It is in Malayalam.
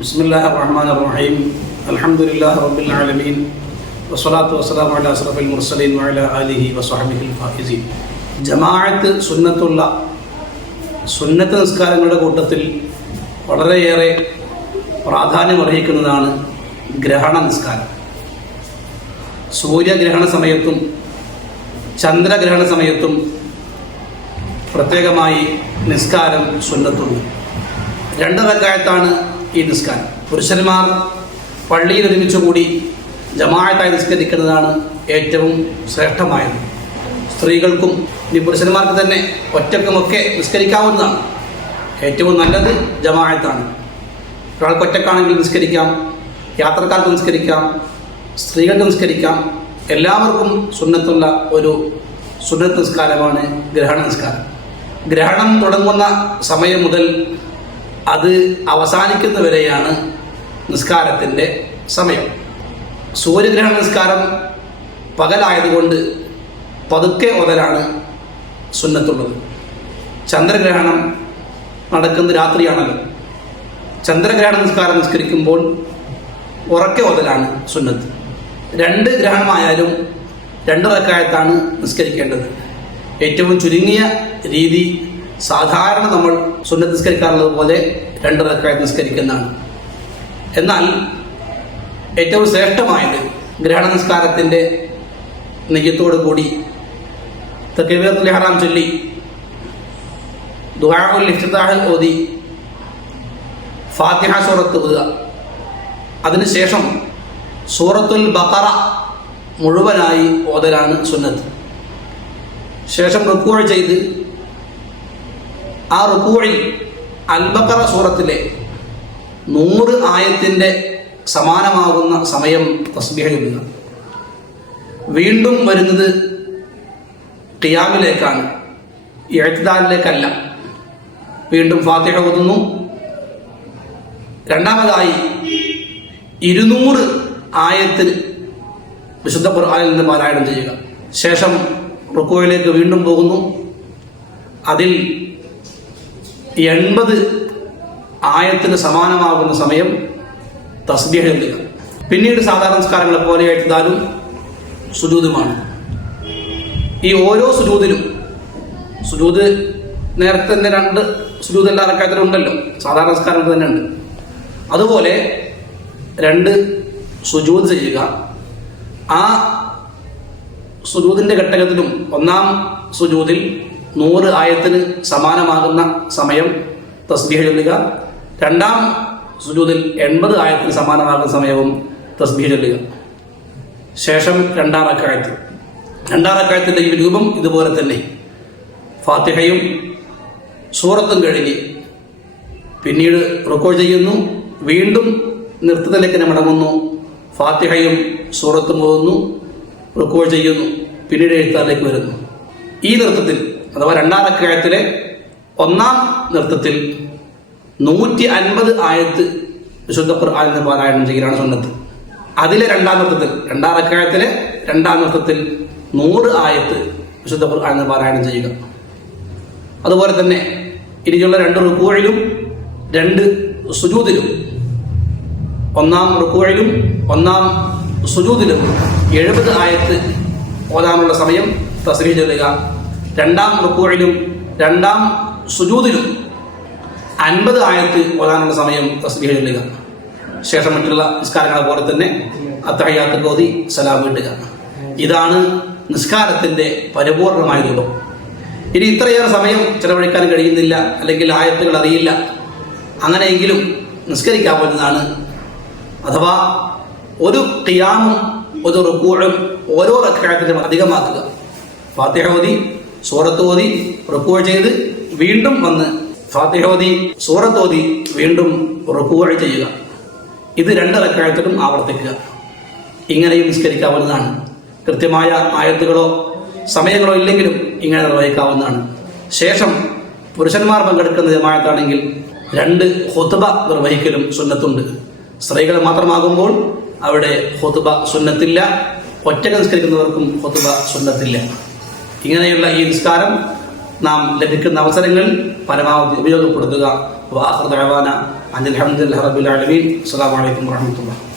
ബിസ്മില്ലാ റഹ്മാൻ റഹീം അലഹമുല്ലാ റബ്ബിൽ ആലമീൻ വസ്സലാത്തു വസ്സലാം അല അസ്രഫുൽ മുർസലീൻ വഅല ആലിഹി വസ്വഹബിഹിൽ ഫാഹിസീൻ ജമാഅത്ത് സുന്നത്തുള്ള സുന്നത്ത് നിസ്കാരങ്ങളുടെ കൂട്ടത്തിൽ വളരെയേറെ പ്രാധാന്യമർഹിക്കുന്നതാണ് ഗ്രഹണ നിസ്കാരം സൂര്യഗ്രഹണ സമയത്തും ചന്ദ്രഗ്രഹണ സമയത്തും പ്രത്യേകമായി നിസ്കാരം സുന്നത്തുണ്ട്. രണ്ട് റക്കായത്താണ് ഈ നിസ്കാരം. പുരുഷന്മാർ പള്ളിയിൽ ഒരുമിച്ച് കൂടി ജമാഅത്തായി നിസ്കരിക്കുന്നതാണ് ഏറ്റവും ശ്രേഷ്ഠമായത്. സ്ത്രീകൾക്കും ഇനി പുരുഷന്മാർക്ക് തന്നെ ഒറ്റക്കുമൊക്കെ നിസ്കരിക്കാവുന്നതാണ്. ഏറ്റവും നല്ലത് ജമാഅത്താണ്. ഒരാൾക്ക് ഒറ്റക്കാണെങ്കിൽ നിസ്കരിക്കാം യാത്രക്കാർക്ക് നിസ്കരിക്കാം സ്ത്രീകൾക്ക് നിസ്കരിക്കാം. എല്ലാവർക്കും സുന്നത്തുള്ള ഒരു സുന്നത്ത് നിസ്കാരമാണ് ഗ്രഹണ നിസ്കാരം. ഗ്രഹണം തുടങ്ങുന്ന സമയം മുതൽ അത് അവസാനിക്കുന്നവരെയാണ് നിസ്കാരത്തിന്റെ സമയം. സൂര്യഗ്രഹണ നിസ്കാരം പകലായതുകൊണ്ട് പതുക്കെ മുതലാണ് സുന്നത്തുള്ളത്. ചന്ദ്രഗ്രഹണം നടക്കുന്നത് രാത്രിയാണല്ലോ. ചന്ദ്രഗ്രഹണ നിസ്കാരം നിസ്കരിക്കുമ്പോൾ ഉറക്കെ മുതലാണ് സുന്നത്ത്. രണ്ട് ഗ്രഹണമായാലും രണ്ട് റക്കായത്താണ് നിസ്കരിക്കേണ്ടത്. ഏറ്റവും ചുരുങ്ങിയ രീതി സാധാരണ നമ്മൾ സുന്നത്ത് നിസ്കരിക്കാറുള്ളത് പോലെ രണ്ട് നിസ്കരിക്കുന്നതാണ്. എന്നാൽ ഏറ്റവും ശ്രേഷ്ഠമായത് ഗ്രഹണ നിസ്കാരത്തിന്റെ നെയ്യത്തോടു കൂടി തക്കബീറത്തുൽ ഹറാം ചൊല്ലി ദുആഉൽ ഇഫ്തിതാഹ് ഓതി ഫാത്തിഹ സൂറത്ത് ഓതുക. അതിനുശേഷം സൂറത്തുൽ ബഖറ മുഴുവനായി ഓതലാണ് സുന്നത്ത്. ശേഷം റുക്കൂഴ ചെയ്ത് ആ റുക്കൂഴിൽ അൽബക്കറ സൂറത്തിലെ നൂറ് ആയത്തിന്റെ സമാനമാകുന്ന സമയം തസ്ബീഹ വീണ്ടും വരുന്നത് ഖിയാമിലേക്കാണ്. എഴുത്താലിലേക്കല്ല വീണ്ടും ഫാത്തിഹ ഓതുന്നു. രണ്ടാമതായി ഇരുന്നൂറ് ആയത്തിൽ വിശുദ്ധ ഖുർആനിൽ നിന്ന് പാരായണം ചെയ്യുക. ശേഷം റുക്കോയിലേക്ക് വീണ്ടും പോകുന്നു. അതിൽ എൺപത് ആയത്തിന് സമാനമാകുന്ന സമയം തസ്ബീഹ ചൊല്ലുക പിന്നീട് സാധാരണ സംസ്കാരങ്ങളെ പോലെ എഴുതാലും സുജൂതുമാണ്. ഈ ഓരോ സുജൂതിലും സുജൂത് നേരത്തെ തന്നെ രണ്ട് സുജൂത് എല്ലാ റക്കായത്തിലും ഉണ്ടല്ലോ. സാധാരണ സംസ്കാരങ്ങൾ തന്നെ ഉണ്ട് അതുപോലെ രണ്ട് സുജൂത് ചെയ്യുക. ആ സുജൂതിന്റെ ഘട്ടകത്തിലും ഒന്നാം സുജൂതിൽ നൂറ് ആയത്തിന് സമാനമാകുന്ന സമയം തസ്ബീഹ് ചൊല്ലുക. രണ്ടാം സുജൂതിൽ എൺപത് ആയത്തിന് സമാനമാകുന്ന സമയവും തസ്ബീഹ് ചൊല്ലുക. ശേഷം രണ്ടാം അക്കായത്ത് രണ്ടാം അക്കായത്തിന്റെ ഈ രൂപം ഇതുപോലെ തന്നെ. ഫാത്തിഹയും സൂറത്തും കഴിഞ്ഞ് പിന്നീട് റുക്കോ ചെയ്യുന്നു. വീണ്ടും നൃത്തത്തിലേക്ക് മടങ്ങുന്നു. ഫാത്തിഹയും സൂറത്തും പോകുന്നു. റുക്കോ ചെയ്യുന്നു. പിന്നീട് എഴുത്താറിലേക്ക് വരുന്നു. ഈ നൃത്തത്തിൽ അഥവാ രണ്ടാം അക്കായത്തിലെ ഒന്നാം നൃത്തത്തിൽ നൂറ്റി അൻപത് ആയത്ത് വിശുദ്ധ ഖുർആാനിന് പാരായണം ചെയ്യലാണ് സുന്നത്ത്. അതിലെ രണ്ടാം നൃത്തത്തിൽ രണ്ടാം അക്കായത്തിലെ രണ്ടാം നൃത്തത്തിൽ നൂറ് ആയത്ത് വിശുദ്ധ ഖുർആാനിന് പാരായണം ചെയ്യുക. അതുപോലെ തന്നെ ഇനിയുള്ള രണ്ട് റുക്കുവഴിലും രണ്ട് സുജൂതിലും ഒന്നാം റുക്കുവഴിലും ഒന്നാം സുജൂതിലും എഴുപത് ആയത്ത് ഓതാനുള്ള സമയം തസ്രീ ചൊല്ലുക. രണ്ടാം റുക്കുവഴിലും രണ്ടാം സുജൂതിലും അൻപത് ആയത്ത് ഓതാനുള്ള സമയം തസ്ബീഹ് ചൊല്ലുക ശേഷം മറ്റുള്ള നിസ്കാരങ്ങളെ പോലെ തന്നെ അത്തഹയാത്ത് കോതി സലാം വീട്ടുക ഇതാണ് നിസ്കാരത്തിന്റെ പരിപൂർണമായ രൂപം. ഇനി ഇത്രയേറെ സമയം ചെലവഴിക്കാൻ കഴിയുന്നില്ല അല്ലെങ്കിൽ ആയത്തുകൾ അറിയില്ല. അങ്ങനെയെങ്കിലും നിസ്കരിക്കാവുന്നതാണ് അഥവാ ഒരു ഖിയാമും ഒരു റുക്കൂഴും ഓരോ റക്കായത്തിനും അധികമാക്കുക. ഫാത്തിഹ ഓതി സൂറത്ത് ഓതി റുക്കുവ ചെയ്ത് വീണ്ടും വന്ന് ഫാത്തിഹോദി സൂറത്ത് ഓതി വീണ്ടും റുക്കുവ ചെയ്യുക. ഇത് രണ്ട് റക്കായത്തിലും ആവർത്തിക്കുക. ഇങ്ങനെയും നിസ്കരിക്കാവുന്നതാണ്. കൃത്യമായ ആയത്തുകളോ സമയങ്ങളോ ഇല്ലെങ്കിലും ഇങ്ങനെ നിർവഹിക്കാവുന്നതാണ്. ശേഷം പുരുഷന്മാർ പങ്കെടുക്കുന്ന ജമായത്താണെങ്കിൽ രണ്ട് ഹുത്തുബ നിർവഹിക്കലും സുന്നത്തുണ്ട്. സ്ത്രീകൾ മാത്രമാകുമ്പോൾ അവിടെ ഹുത്തുബ സുന്നത്തില്ല. ഒറ്റ നിസ്കരിക്കുന്നവർക്കും ഹുത്തുബ സുന്നത്തില്ല. ഇങ്ങനെയുള്ള ഈ നിസ്കാരം നാം ലഭിക്കുന്ന അവസരങ്ങൾ പരമാവധി ഉപയോഗപ്പെടുത്തുക. വാഹർ ദഅവാന അനിൽ അഹമ്മദ് റബ്ബിൽ ആലമീൻ. അസ്സലാമു അലൈക്കും വറഹ്മത്തുള്ളാഹി